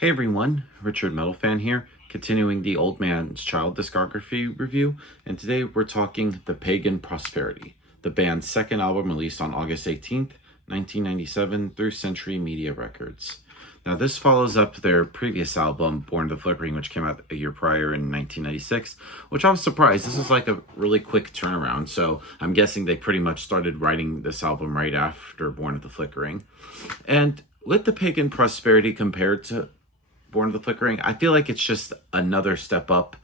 Hey everyone, Richard Metal Fan here, continuing the Old Man's Child discography review, and today we're talking The Pagan Prosperity, the band's second album released on August 18th, 1997 through Century Media Records. Now this follows up their previous album, Born to Flickering, which came out a year prior in 1996, which I was surprised. This is like a really quick turnaround, so I'm guessing they pretty much started writing this album right after Born to the Flickering. And with The Pagan Prosperity compared to Born of the Flickering, I feel like it's just another step up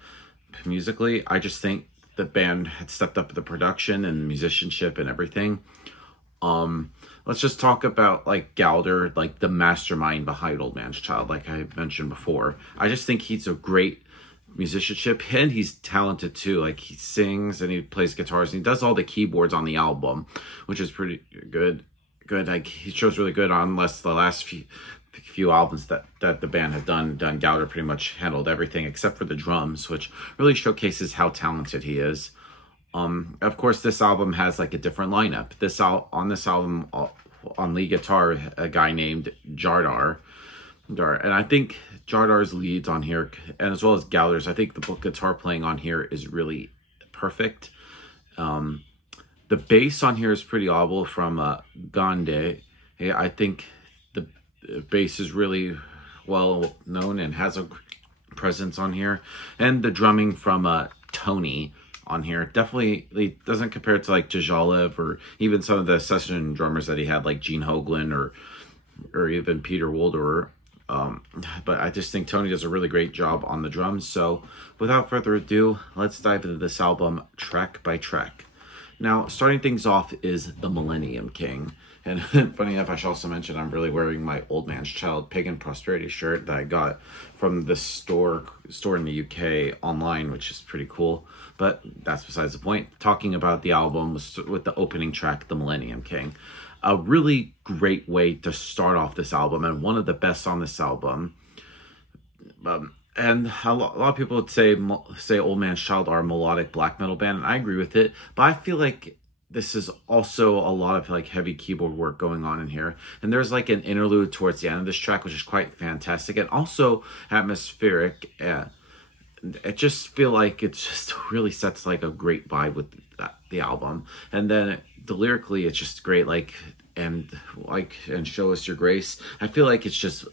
musically. I just think the band had stepped up the production and musicianship and everything. Let's just talk about like Galder, like the mastermind behind Old Man's Child, like I mentioned before. I just think he's a great musicianship, and he's talented too. Like he sings and he plays guitars and he does all the keyboards on the album, which is pretty good. Like he shows really good on less the last few albums that the band had done. Gowder pretty much handled everything except for the drums, which really showcases how talented he is. Of course, this album has like a different lineup. On this album, on lead guitar, a guy named Jardar, and I think Jardar's leads on here, and as well as Gowder's, I think the guitar playing on here is really perfect. The bass on here is pretty audible from Gande. I think the bass is really well known and has a presence on here. And the drumming from Tony on here definitely doesn't compare to like Jajalev or even some of the session drummers that he had, like Gene Hoglan or even Peter Wolderer. But I just think Tony does a really great job on the drums. So without further ado, let's dive into this album track by track. Now, starting things off is The Millennium King. And funny enough, I should also mention I'm really wearing my Old Man's Child Pagan Prosperity shirt that I got from the store in the UK online, which is pretty cool. But that's besides the point. Talking about the album with the opening track, The Millennium King. A really great way to start off this album, and one of the best on this album. And a lot of people would say Old Man's Child are a melodic black metal band, and I agree with it. But I feel like this is also a lot of like heavy keyboard work going on in here. And there's like an interlude towards the end of this track, which is quite fantastic and also atmospheric. I just feel like it just really sets like a great vibe with the album. And then lyrically, it's just great. And show us your grace. I feel like it's just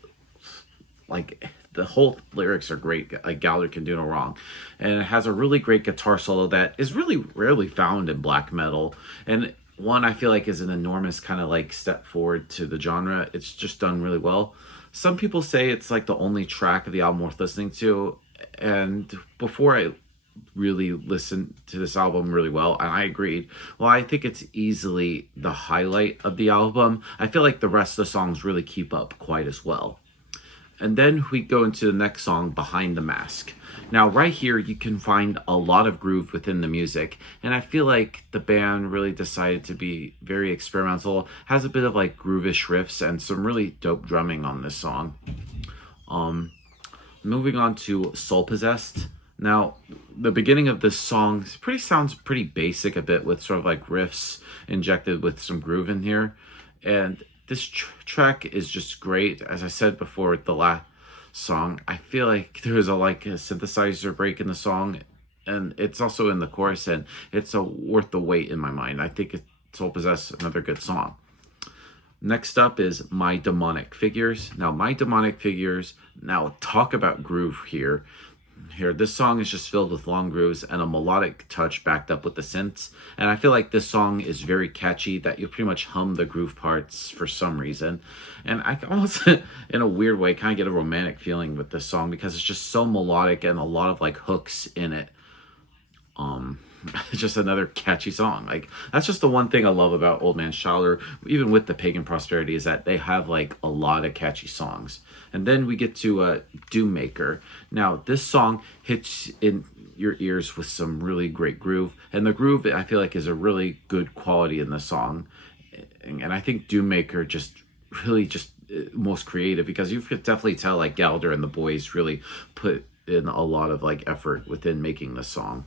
like the whole lyrics are great. Like Gallagher can do no wrong, and it has a really great guitar solo that is really rarely found in black metal, and one I feel like is an enormous kind of like step forward to the genre. It's just done really well. Some people say it's like the only track of the album worth listening to, and before I really listened to this album really well, and I agreed. Well, I think it's easily the highlight of the album. I feel like the rest of the songs really keep up quite as well. And then we go into the next song, Behind the Mask. Now, right here, you can find a lot of groove within the music. And I feel like the band really decided to be very experimental. Has a bit of like groovish riffs and some really dope drumming on this song. Moving on to Soul Possessed. Now, the beginning of this song sounds pretty basic a bit, with sort of like riffs injected with some groove in here. And this track is just great. As I said before with the last song, I feel like there's a synthesizer break in the song, and it's also in the chorus, and it's worth the wait in my mind. I think it's Soul Possessed, another good song. Next up is My Demonic Figures. Now, My Demonic Figures, now talk about groove here. This song is just filled with long grooves and a melodic touch backed up with the synths. And I feel like this song is very catchy, that you'll pretty much hum the groove parts for some reason. And I almost, in a weird way, kind of get a romantic feeling with this song because it's just so melodic and a lot of like hooks in it. It's just another catchy song. Like, that's just the one thing I love about Old Man's Child, or even with the Pagan Prosperity, is that they have like a lot of catchy songs. And then we get to Doom Maker. Now, this song hits in your ears with some really great groove, and the groove I feel like is a really good quality in the song. And I think Doom Maker just really most creative, because you could definitely tell like Galder and the boys really put in a lot of like effort within making this song.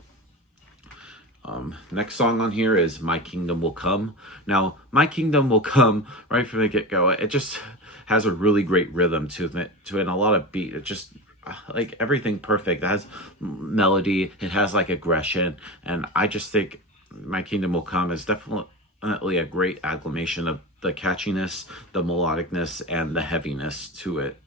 Next song on here is My Kingdom Will Come. Now, My Kingdom Will Come, right from the get-go, it just has a really great rhythm to it, and a lot of beat. It just like everything perfect. It has melody, it has like aggression, and I just think My Kingdom Will Come is definitely a great agglomeration of the catchiness, the melodicness, and the heaviness to it.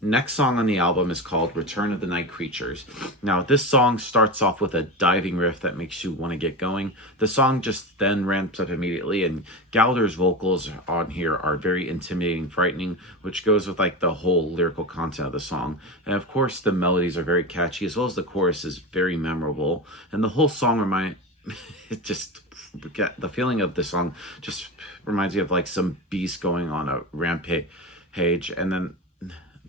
Next song on the album is called Return of the Night Creatures. Now, this song starts off with a diving riff that makes you want to get going. The song just then ramps up immediately, and Gallagher's vocals on here are very intimidating, frightening, which goes with like the whole lyrical content of the song. And of course, the melodies are very catchy, as well as the chorus is very memorable. And the whole song it just get the feeling of the song just reminds me of like some beast going on a rampage, and then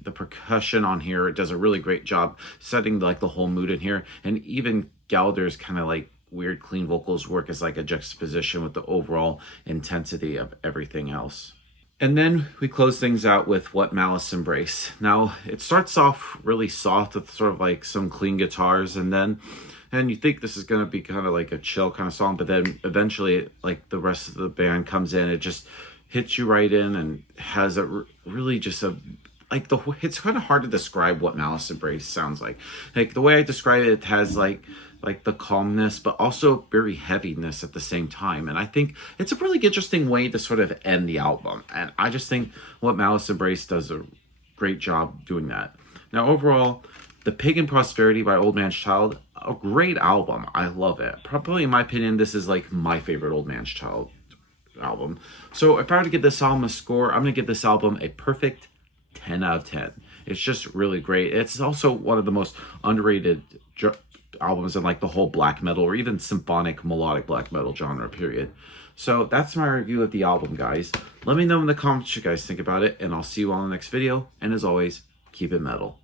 the percussion on here, it does a really great job setting like the whole mood in here, and even Gallagher's kind of like weird clean vocals work as like a juxtaposition with the overall intensity of everything else. And then we close things out with What Malice Embrace. Now, it starts off really soft with sort of like some clean guitars, and you think this is going to be kind of like a chill kind of song, but then eventually like the rest of the band comes in, it just hits you right in and has a really just a like it's kind of hard to describe what Malice Embrace sounds like. Like the way I describe it, it has like the calmness, but also very heaviness at the same time. And I think it's a really interesting way to sort of end the album. And I just think What Malice Embrace does a great job doing that. Now, overall, The Pagan Prosperity by Old Man's Child, a great album. I love it. Probably, in my opinion, this is like my favorite Old Man's Child album. So if I were to give this album a score, I'm going to give this album a perfect 10 out of 10. It's just really great. It's also one of the most underrated albums in like the whole black metal or even symphonic melodic black metal genre, period. So that's my review of the album, guys. Let me know in the comments what you guys think about it, and I'll see you all in the next video. And as always, keep it metal.